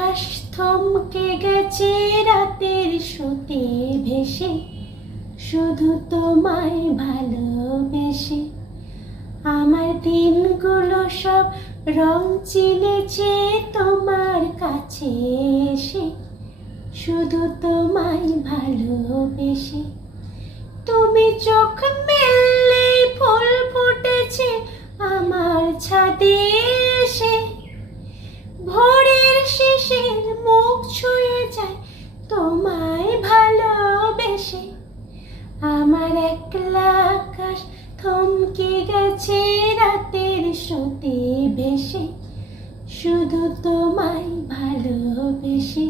আকাশ থমকে গেছে রাতের স্রোতে ভেসে, শুধু তোমায় ভালোবেসে। আমার দিনগুলো সব রং চিনেছে তোমার কাছে এসে, শুধু তোমায় ভালোবেসে। তুমি চোখ মেললে ফুল ফুটেছে আমার ছাদে এসে, ভোরের শিশির মুখ ছুঁয়ে যায় তোমায় ভালোবেসে। আমার একলা আকাশ থমকে গেছে রাতের স্রোতে ভেসে, শুধু তোমায় ভালোবেসে।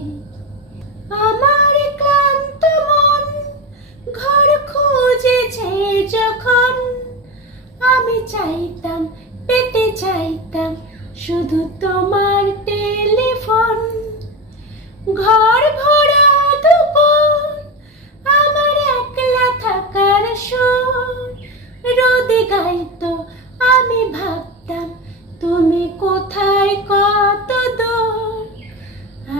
আমার ক্লান্ত মন ঘর খুঁজেছে যখন, আমি চাইতাম পেতে চাইতাম শুধু তোমার টেলিফোন। ঘর ভরা দুপুর আমার একলা থাকার সুর, রোদে গাইতো আমি ভাবতাম তুমি কোথায় কত দূর।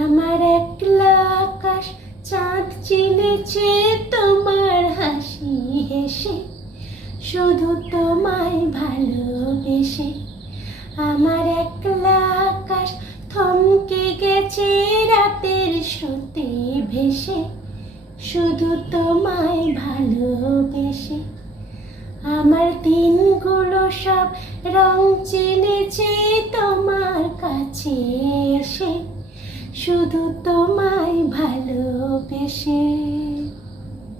আমার একলা আকাশ চাঁদ চিনেছে তোমার হাসি হেসে, শুধু তোমায় ভালোবেসে। আমার একলা আকাশ থমকে গেছে রাতের স্রোতে ভেসে, শুধু তোমায় ভালোবেসে। আমার দিনগুলো সব রং চিনেছে তোমার কাছে এসে, শুধু তোমায় ভালোবেসে।